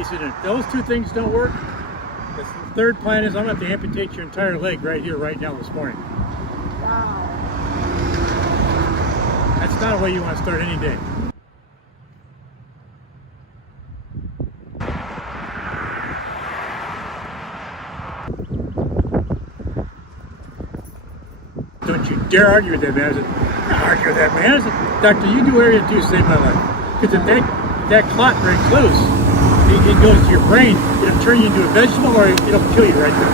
He said, if those two things don't work, the third plan is I'm going to have to amputate your entire leg right here, right now, this morning. Wow. That's not a way you want to start any day. Don't you dare argue with that man. I said, don't argue with that man. I said, doctor, you do whatever you do to save my life. Because if that clot breaks loose, it goes to your brain, it'll turn you into a vegetable or it'll kill you right there.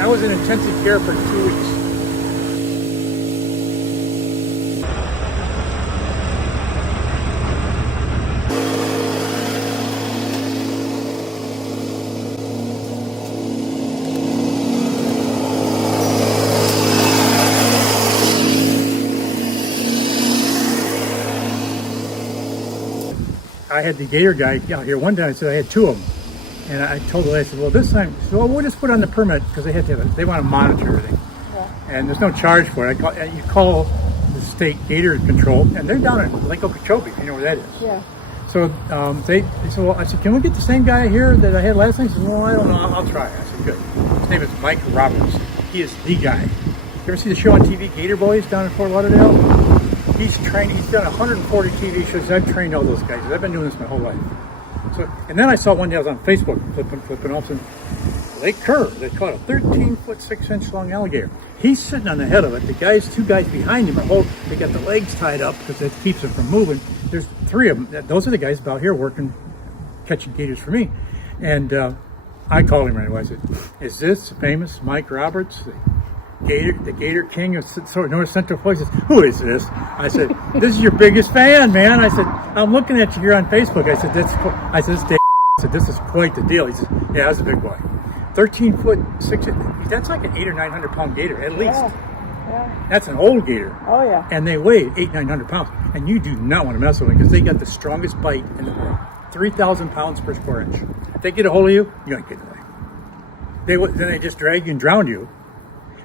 I was in intensive care for 2 weeks. I had the gator guy out here one time. I said I had 2 of them, and I told the lady, I said, well, this time, so we'll just put on the permit because they they want to monitor everything, and there's no charge for it. You call the state gator control, and they're down in Lake Okeechobee. You know where that is. Yeah. So they said, well, I said, can we get the same guy here that I had last time? He said, well, I don't know. I'll try. I said, good. His name is Mike Roberts. He is the guy. You ever see the show on TV, Gator Boys, down in Fort Lauderdale? He's trained, he's done 140 TV shows. I've trained all those guys. I've been doing this my whole life. So, and then I saw one day I was on Facebook flipping off some Lake Kerr. They caught a 13-foot 6-inch long alligator. He's sitting on the head of it. The guys, 2 guys behind him are they got the legs tied up because it keeps them from moving. There's 3 of them. Those are the guys out here working, catching gators for me. And I called him right away. I said, is this famous Mike Roberts, the Gator King of North Central Florida? He says, who is this? I said, this is your biggest fan, man. I said, I'm looking at you here on Facebook. I said, this Dave. I said, this is quite the deal. He says, yeah, that's a big boy. 13-foot 6. That's like an 800 or 900 pound gator at least. Yeah. That's an old gator. Oh yeah. And they weigh 800-900 pounds. And you do not want to mess with them because they got the strongest bite in the world. 3,000 pounds per square inch. If they get a hold of you, you ain't getting away. Then they just drag you and drown you.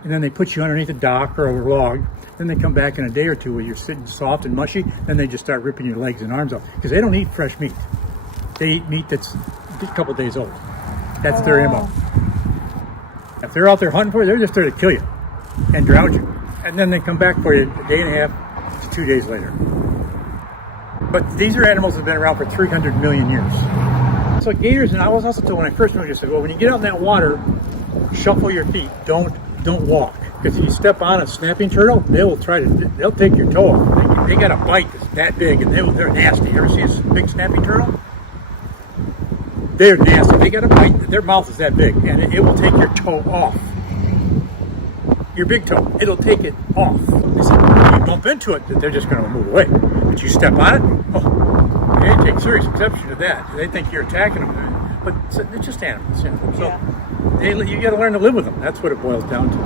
And then they put you underneath a dock or a log. Then they come back in a day or two where you're sitting soft and mushy. Then they just start ripping your legs and arms off because they don't eat fresh meat. They eat meat that's a couple days old. That's their MO. If they're out there hunting for you, they're just there to kill you and drown you. And then they come back for you a day and a half to 2 days later. But these are animals that have been around for 300 million years. So gators, and I was also told when I first moved, I said, well, when you get out in that water, shuffle your feet. Don't walk, because if you step on a snapping turtle, they'll take your toe off. They got a bite that's that big, and they're nasty. You ever see a big snapping turtle? They're nasty. They got a bite. Their mouth is that big, and it will take your toe off. Your big toe. It'll take it off. They said, when you bump into it, they're just going to move away. But you step on it, they take serious exception to that. They think you're attacking them. But they're just animals. So you got to learn to live with them. That's what it boils down to.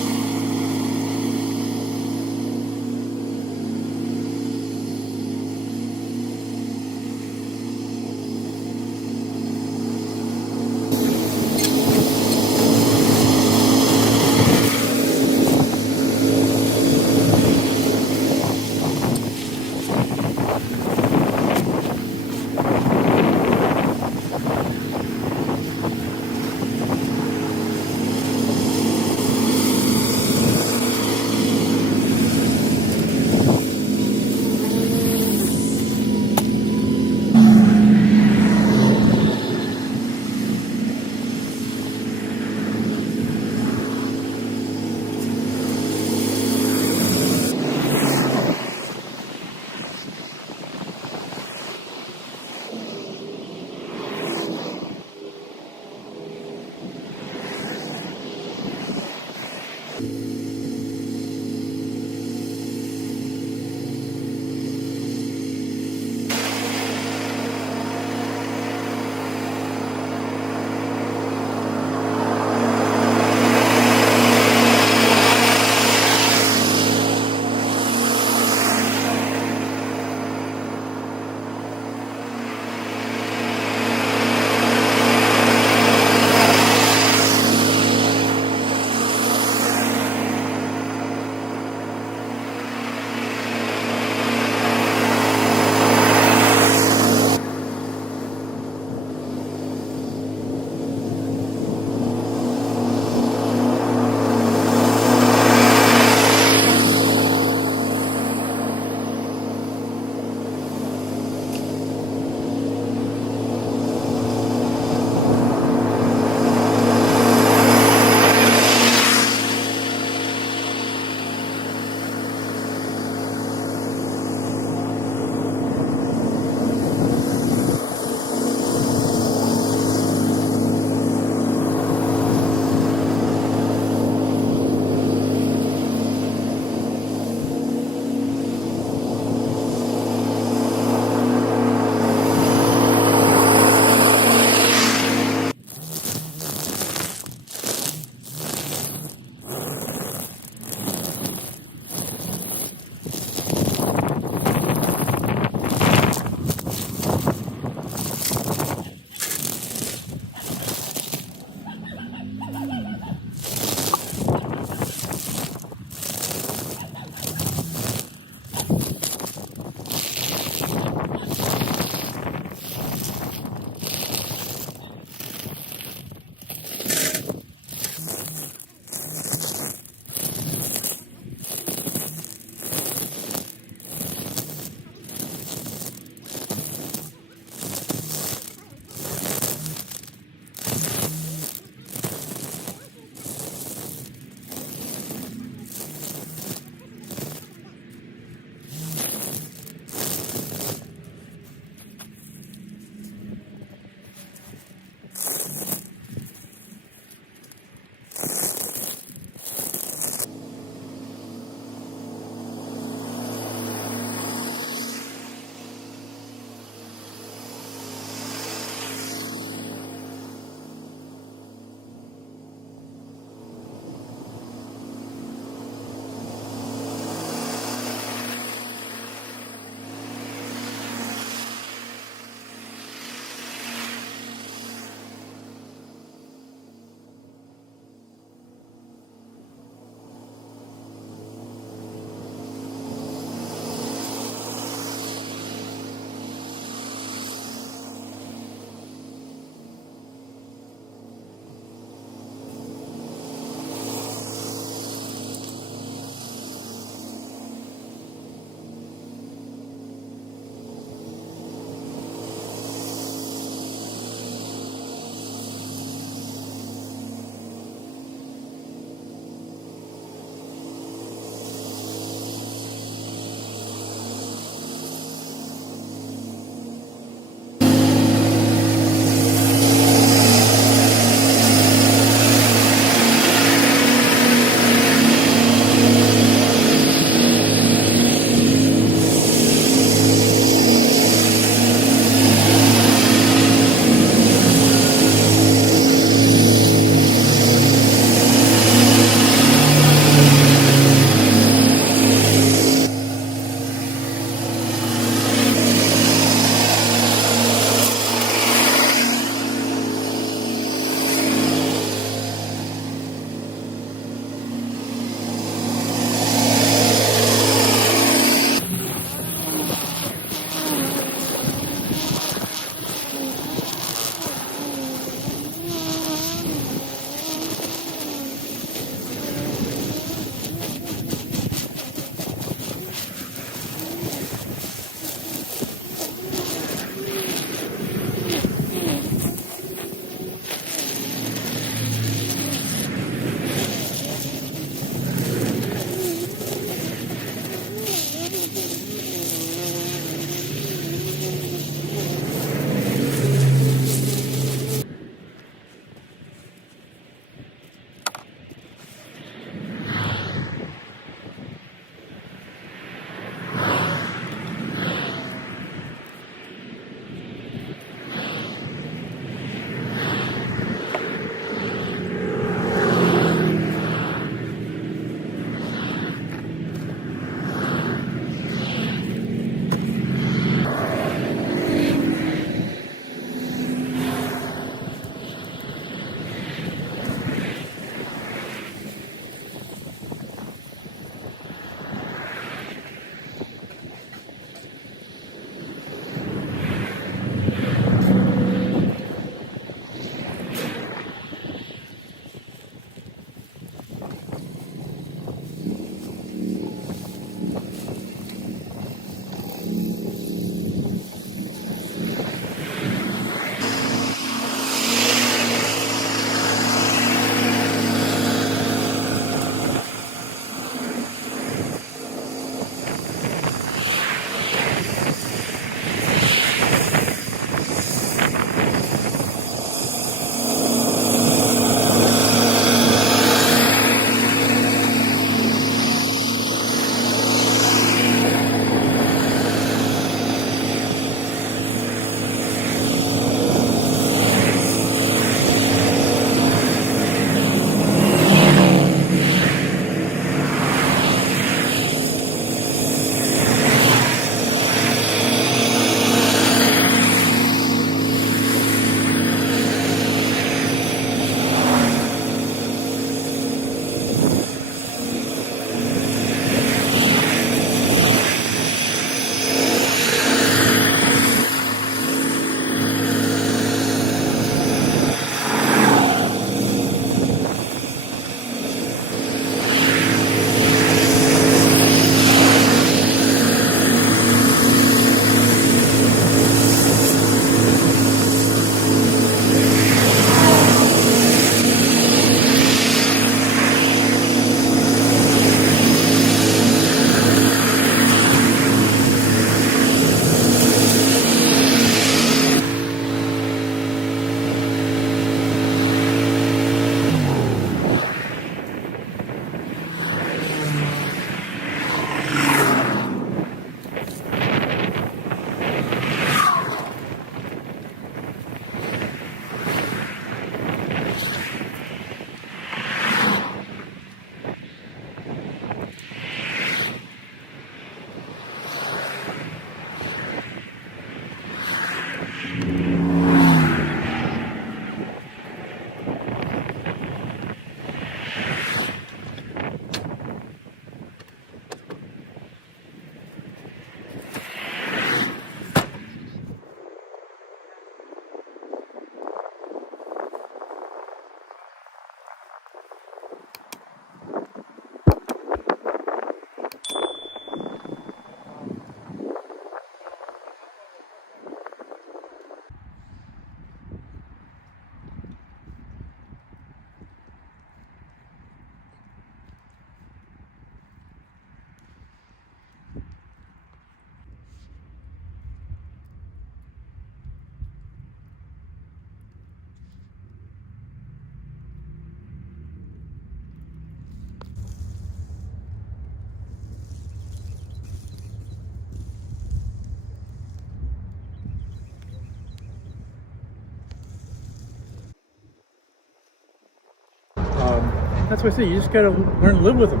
That's what I say. You just got to learn to live with them.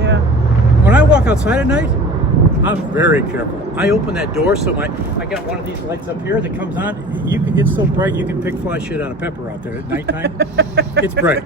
Yeah. When I walk outside at night, I'm very careful. I open that door so I got one of these lights up here that comes on. It's so bright you can pick fly shit out of pepper out there at nighttime. It's bright.